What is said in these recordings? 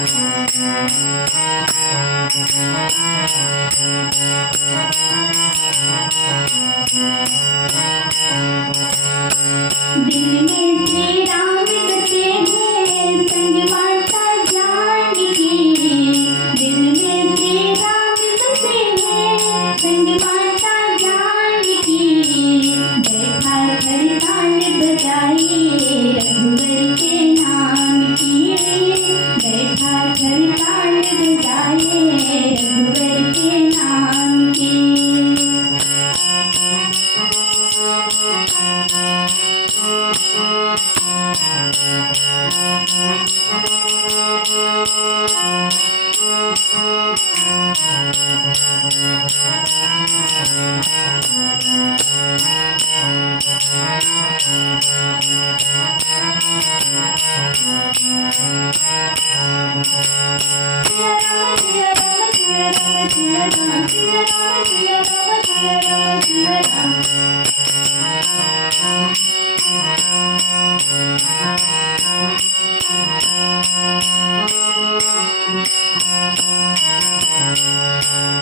दिल में श्री राम बसे हैं संग माता जानकी। दिल में श्री राम बसे हैं संग माता जानकी। बैठा घर ताल बजाए रघुवर के नाम की। बैठा घर ताल बजाए रघुवर के नाम की।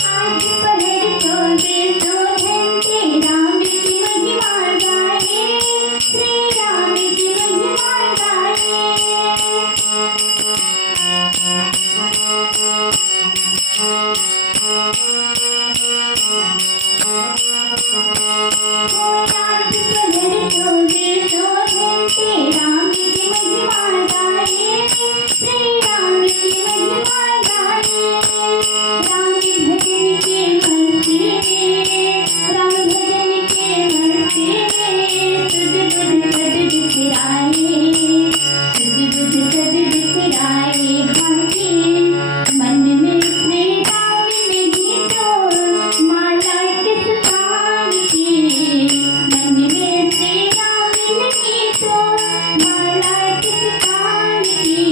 आज पहर चौबीसों घंटे राम की महिमा गाए। श्री राम की महिमा गाए। आज पहर चौबीसों घंटे राम की महिमा गाए। श्री राम की महिमा गाए। राम भजन के मस्ती में, राम भजन के मस्ती में सुध बुध सद बिसराए। सुध बुध सद बिसराए भांति मन में श्री राम नहीं तो माला किस काम की। मन में श्री राम नहीं तो माला किस काम की।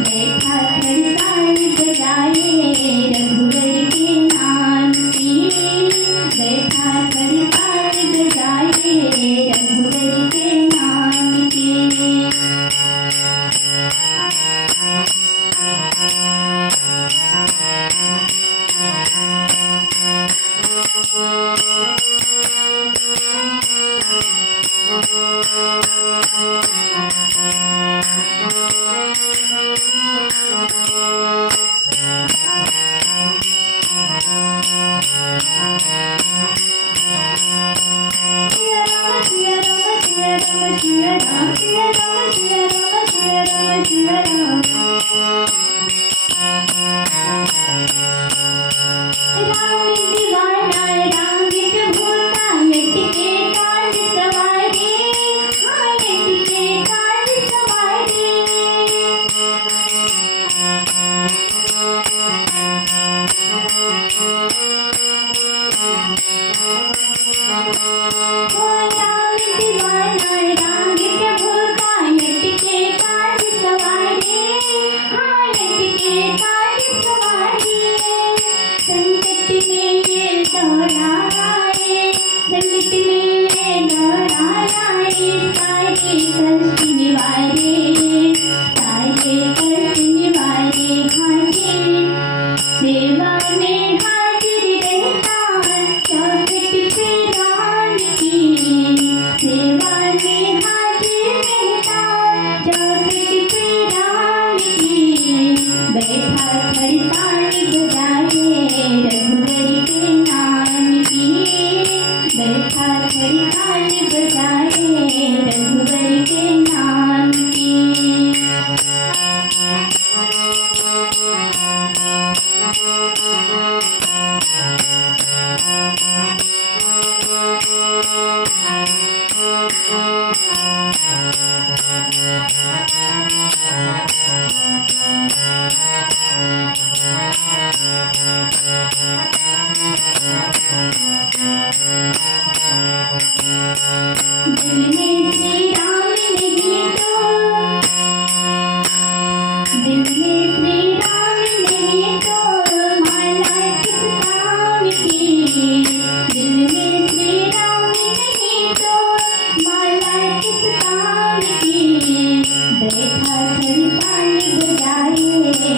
बैठा घर ताल बजाए रघुवर के नाम की। बैठा घर ताल बजाए रघुवर के नाम की। राम दीवाना राम के भूता लटके काज सवारी। हाँ लटके काज सवारी। राम दीवाना राम के भूता लटके काज सवारी। हाँ लटके काज सवारी। संकट में ये दौड़ाए। संकट में ये दौड़ाए। सारे कष्ट निवारे। सारे कष्ट निवारे घाटे। सेवा में हाजिर रहता चौखट पे राम की। सेवा में हाजिर रहता चौखट पे राम की। बैठा घर ताल बजाए रघुवर के नाम की। बैठा घर ताल बजाए रघुवर के नाम की। दिल में श्री राम नहीं तो, दिल में श्री राम नहीं तो माला किस काम की। दिल में श्री राम नहीं तो माला किस काम की। बैठा घर ताल बजाए